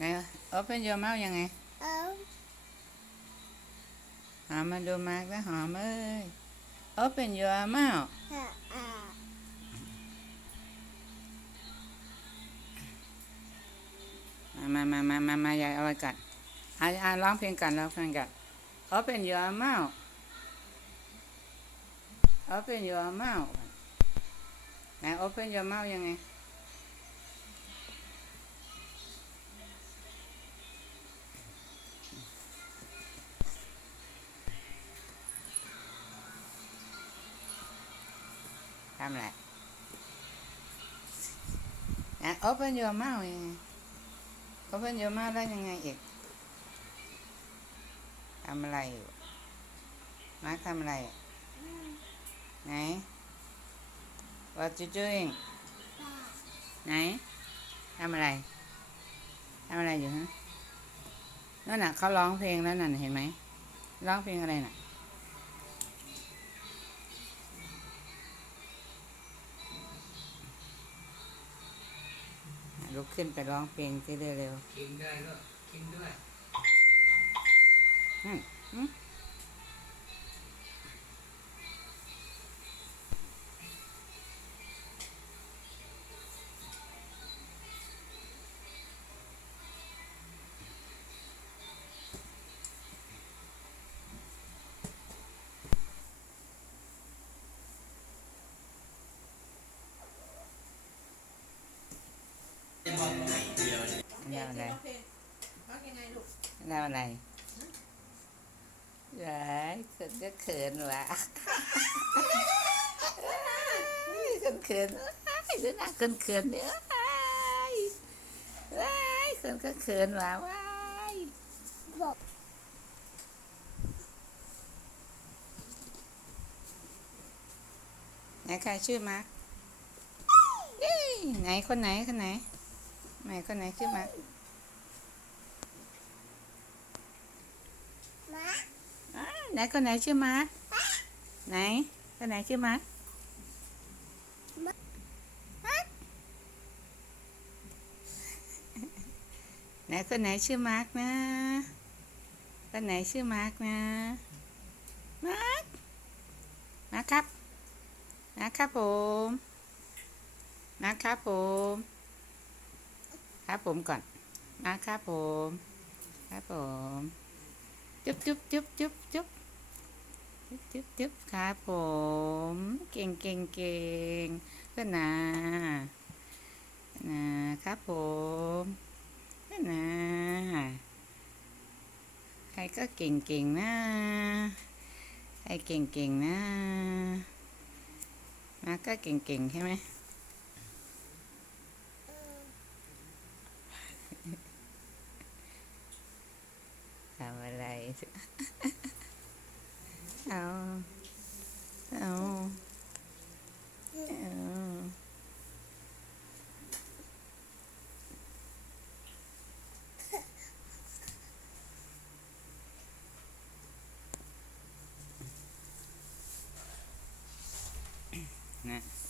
ไหน open your mouth ยังไงอหอมมาดูมากแล้วหอมเอ้ย open your mouth หาอ่ามามามามามายเอาไว้กัดอ่าอาร้องเพลงกันร้องเพลงกัน open your mouth open your mouth ไหน open your mouth ยังไง ทำอะไรอะ open your mouth ยังไง open your mouth ได้ยังไงอีกทำอะไรอยู่มาร์คทำอะไร ไหน what you doing ไหนทำอะไรทำอะไรอยู่ฮะนั่นน่ะเขาร้องเพลงแล้วนั่นเห็นไหมร้องเพลงอะไรน่ะ ลุกขึ้นไปร้องเพลงที่เร็วกินด้วยลูกกินด้วยๆนั่ ลูกแล้วอะไรยายฉันก็เขินว่ะคนเขินว้ายดูหน้าคนเขินเนี่ยว้ายว้ายคนก็เขินว่ะว้ายบอกไหนใครชื่อมาร์คเอ้ยไหนคนไหนคนไหนไหนคนไหนชื่อมาร์ค มา อ้าว ไหนคนไหนชื่อมาร์คไหนคนไหนชื่อมาร์คไหนคนไหนชื่อมาร์คนะคนไหนชื่อมาร์คนะมาร์คมาครับมาครับผมมาครับผมครับผมก่อนมาร์คครับผมครับผมจุ๊บจุ๊บจุ๊บจุ๊บจุ๊บ จุ๊บจุ๊บจุ๊บครับผม เก่งเก่งเก่งก็นานะครับผมก็นาใครก็เก่งเก่งนะใครเก่งเก่งนะมาก็เก่งเก่งใช่ไหมทำอะไร Oh. Oh. Oh. Nah.